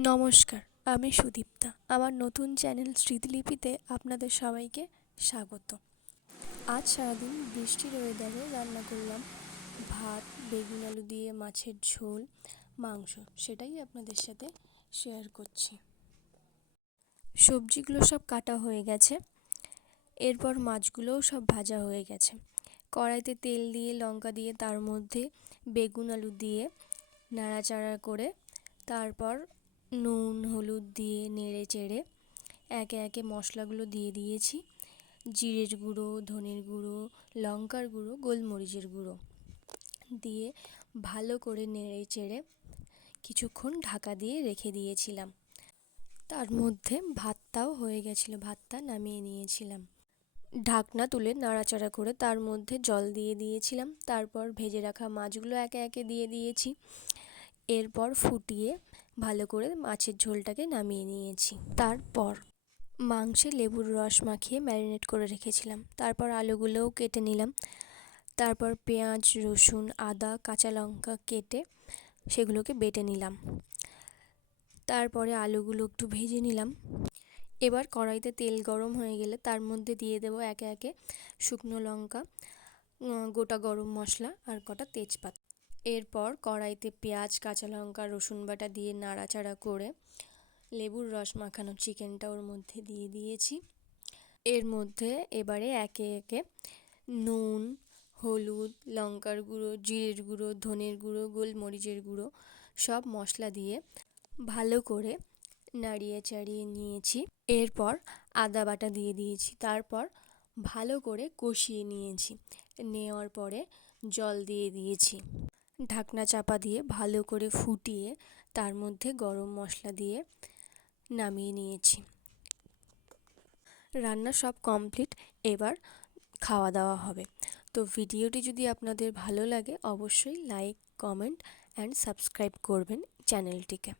নমস্কার, আমি সুদীপ্তা। আমার নতুন চ্যানেল স্মৃতিলিপিতে আপনাদের সবাইকে স্বাগত। আজ সারাদিন বৃষ্টির ওয়েদারে রান্না করলাম ভাত, বেগুন আলু দিয়ে মাছের ঝোল, মাংস। সেটাই আপনাদের সাথে শেয়ার করছি। সবজিগুলো সব কাটা হয়ে গেছে, এরপর মাছগুলোও সব ভাজা হয়ে গেছে। কড়াইতে তেল দিয়ে লঙ্কা দিয়ে তার মধ্যে বেগুন আলু দিয়ে নাড়াচাড়া করে তারপর নুন হলুদ দিয়ে নেড়ে চেড়ে একে একে মশলাগুলো দিয়ে দিয়েছি। জিরের গুঁড়ো, ধনের গুঁড়ো, লঙ্কার গুঁড়ো, গোলমরিচের গুঁড়ো দিয়ে ভালো করে নেড়ে চেড়ে কিছুক্ষণ ঢাকা দিয়ে রেখে দিয়েছিলাম। তার মধ্যে ভাতটাও হয়ে গেছিলো, ভাতটা নামিয়ে নিয়েছিলাম। ঢাকনা তুলে নাড়াচাড়া করে তার মধ্যে জল দিয়ে দিয়েছিলাম। তারপর ভেজে রাখা মাছগুলো একে একে দিয়ে দিয়েছি। এরপর ফুটিয়ে ভালো করে মাছের ঝোলটাকে নামিয়ে নিয়েছি। তারপর মাংসে লেবুর রস মাখিয়ে ম্যারিনেট করে রেখেছিলাম। তারপর আলুগুলোও কেটে নিলাম। তারপর পেঁয়াজ, রসুন, আদা, কাঁচা লঙ্কা কেটে সেগুলোকে বেটে নিলাম। তারপরে আলুগুলো একটু ভেজে নিলাম। এবার কড়াইতে তেল গরম হয়ে গেলে তার মধ্যে দিয়ে দেবো একে একে শুকনো লঙ্কা, গোটা গরম মশলা আর কটা তেজপাতা। এরপর কড়াইতে পেঁয়াজ, কাঁচা লঙ্কা, রসুন বাটা দিয়ে নাড়াচাড়া করে লেবুর রস মাখানো চিকেনটা ওর মধ্যে দিয়ে দিয়েছি। এর মধ্যে এবারে একে একে নুন, হলুদ, লঙ্কার গুঁড়ো, জিরের গুঁড়ো, ধনের গুঁড়ো, গোলমরিচের গুঁড়ো সব মশলা দিয়ে ভালো করে নাড়িয়ে চাড়িয়ে নিয়েছি। এরপর আদা বাটা দিয়ে দিয়েছি। তারপর ভালো করে কষিয়ে নিয়েছি। নেওয়ার পরে জল দিয়ে দিয়েছি। ঢাকনা চাপা দিয়ে ভালো করে ফুটিয়ে তার মধ্যে গরম মশলা দিয়ে নামিয়ে নিয়েছি। রান্না সব কমপ্লিট, এবার খাওয়া দাওয়া হবে। তো ভিডিওটি যদি আপনাদের ভালো লাগে অবশ্যই লাইক, কমেন্ট অ্যান্ড সাবস্ক্রাইব করবেন চ্যানেলটিকে।